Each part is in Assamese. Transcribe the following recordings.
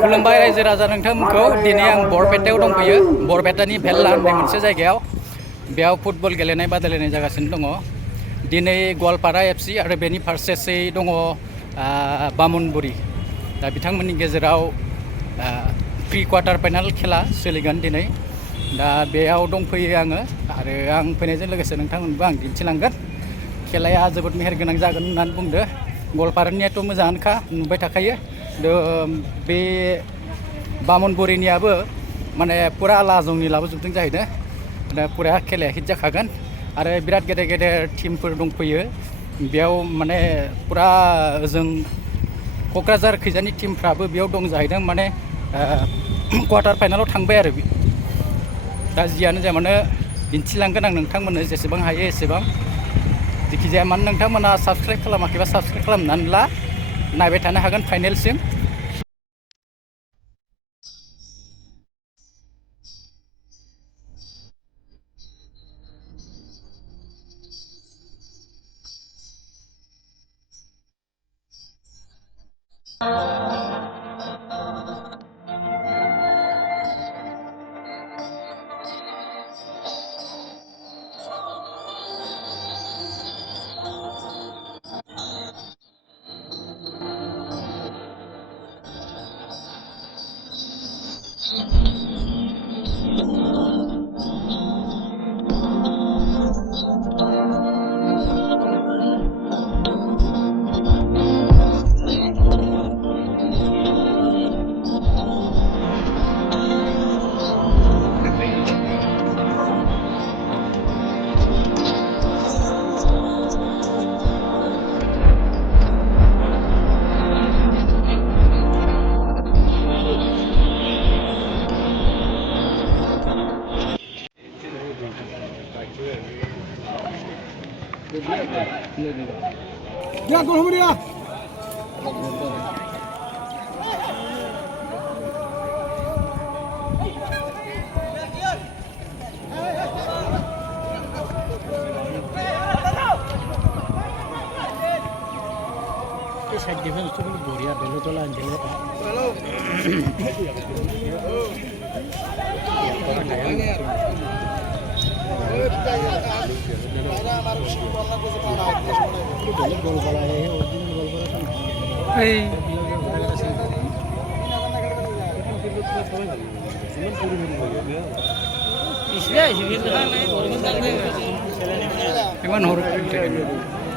खुलुमबाय रायजो राजा नोंथांमोनखौ दिनै आं बरपेटायाव दंफैयो बरपेटानि भेल्ला होननाय मोनसे जायगायाव बेयाव फुटबल गेलेनाय बादायलायनाय जागासिनो दङ दिनै गवालपारा एफसि आरो बेनि फारसेसै दङ बामुनबुरि दा बिथांमोननि गेजेराव प्रि क्वार्टार फाइनाल खेला सोलिगोन दिनै दा बेयाव दंफैयो आङो आरो आं फैनायजों लोगोसे नोंथांमोनबो आं दिन्थिलांगोन खेलाया जोबोद मेहेरगोनां जागोन होननानै बुंदो गवालपारानियाथ' मोजाङानोखा नुबाय थाखायो बे बामुनबुरिनियाबो माने फुरा लाजंनि लाबोजोबदों जाहैदों दा फुरा खेलाया हिट जाखागोन आरो बिराद गेदेर गेदेर टिमफोर दंफैयो बेयाव माने फुरा ओजों क'क्राझार खैजानि टिमफ्राबो बेयाव दं जाहैदों माने क्वार्टार फाइनालाव थांबाय आरो दा जियानो जाया मानो दिन्थिलांगोन आं नोंथांमोननो जेसेबां हायो एसेबां जिखिजाया मानो नोंथांमोना साबस्क्राइब खालामाखैबा साबस्क्राइब खालामनानै ला नायबाय थानो हागोन फाइनेलसिम Ya, gol dia. Side defense itu Boria dulu tuh lah Angelo.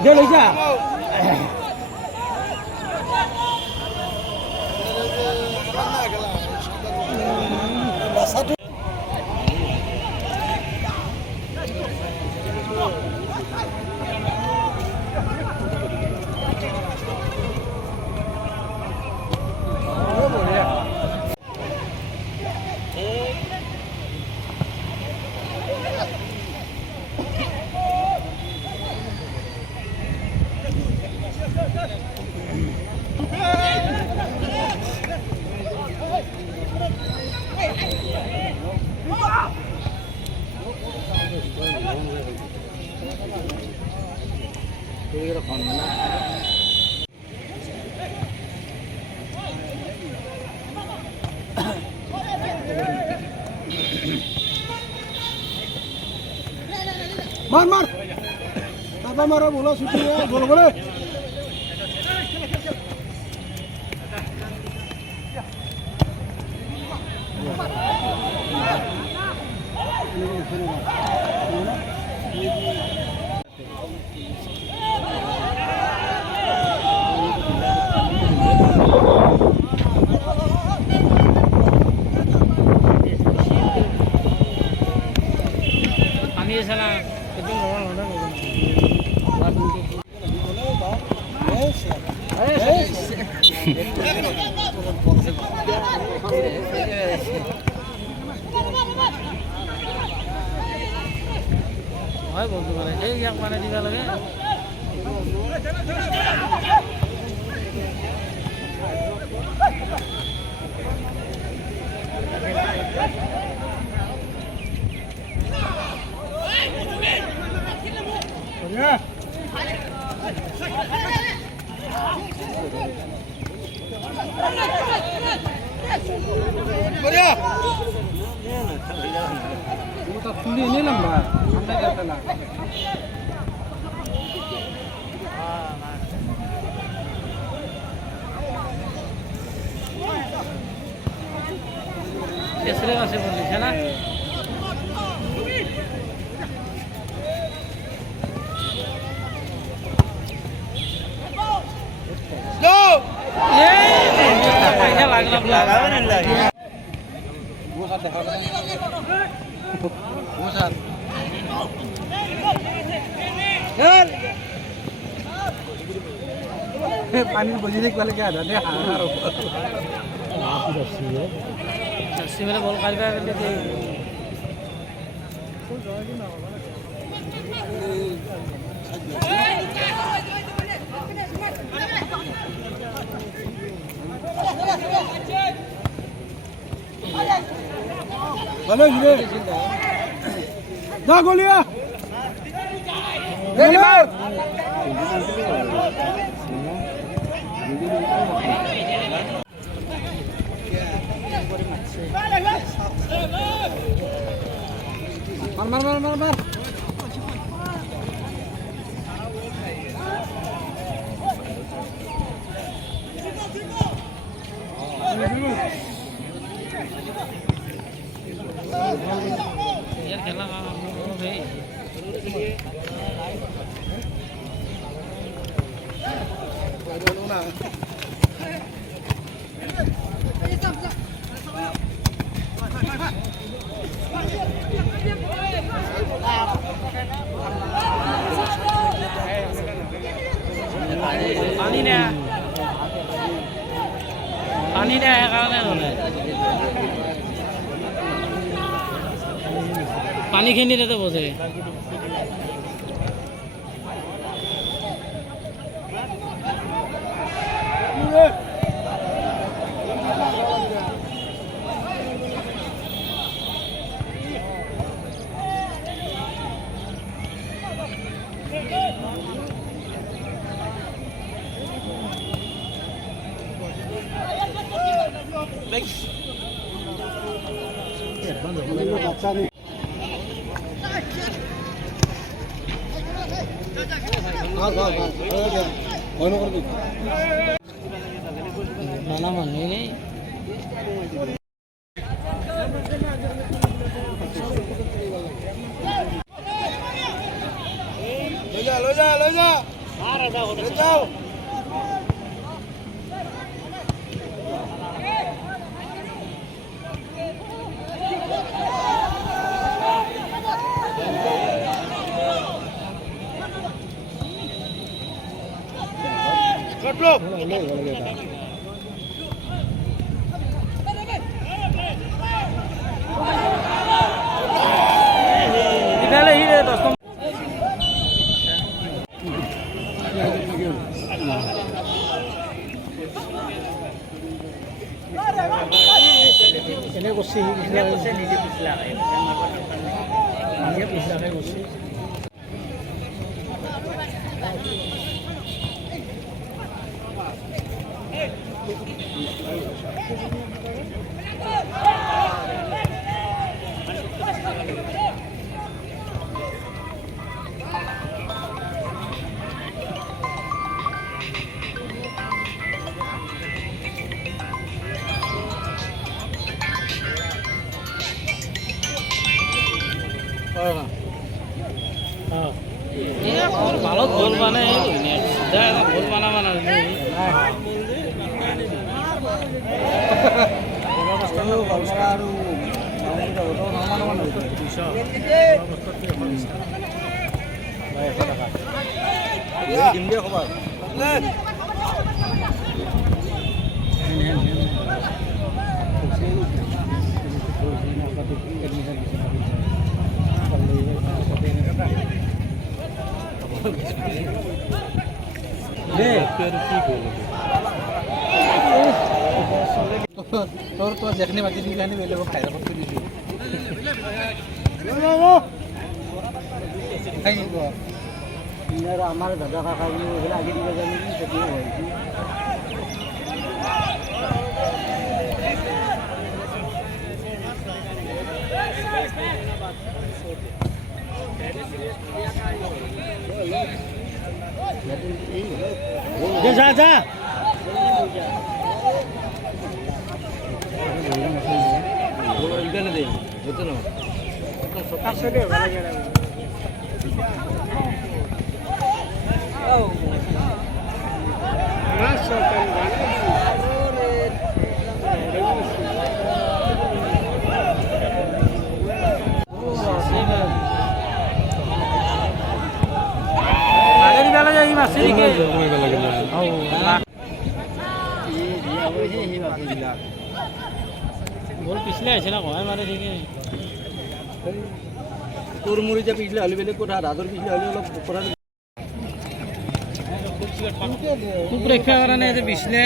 Dia aja. Mar. Apa marah bola syutingnya? Bola boleh. Kami sana yang mana juga lagi? ini lembar, anda kata lah. কেসরে আছে বলিস না পয়সা লাগলাম লাগাবেন লাগে पानी बजी देख वाले क्या दे हार जर्सी में बॉल काट के दे हेलो ये जा गोलिया रेडी मार मार मार मार मार यार खेलना भाई पानी नहीं आया कारण पानी खिंडी नहीं तो बोझे अच्छा नहीं हाँ हाँ हाँ हो गया होने कर दो नाना मन नहीं ले जा ले जा ले जाओ Goblok. निकाले ही रे दोस्तों Ini kursi, ini kursi ni pislah. Ini pislah kursi. ये और भालो गोल बने सीधा गोल बना और तो देखने बाकी नहीं कहने वेले वो खाएगा पक्की नहीं खाएंगे আমাৰ দাদা কাকা বুলি এইবিলাক আগে দিব জানি তেতিয়া হয়েছে যা যা বল পিছলে আহিছে না কমাই মাৰে ঠিকে তোৰ মুৰি যে পিছলে হ'লে বেলেগ কথা ৰাজৰ পিছলে হ'লে অলপ কথা খুব ৰক্ষা কৰা নাই যে পিছলে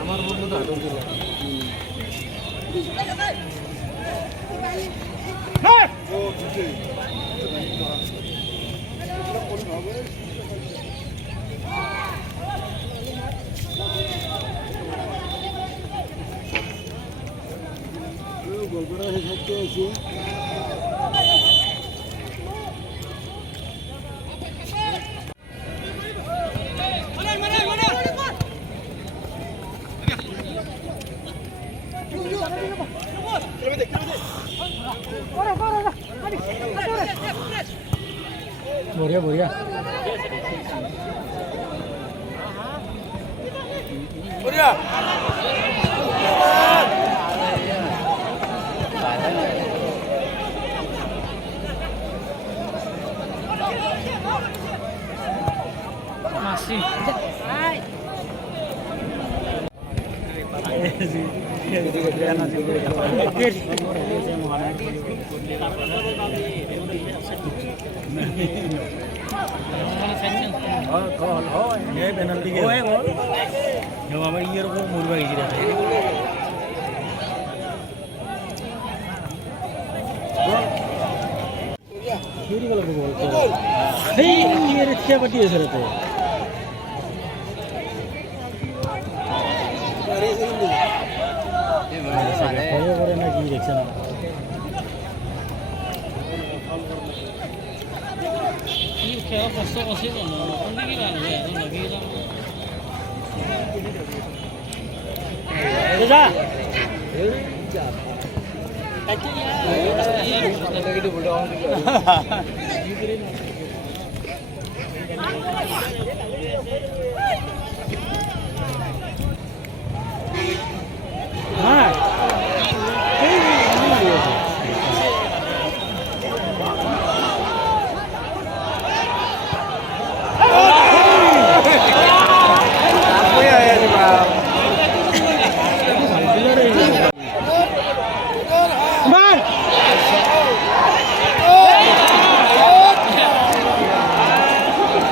আমার বন্ধু তো আদর দিল গল্পটা শেষ করতে আছি বঢ়িয়া বঢ়িয়া masih siapa dia serta?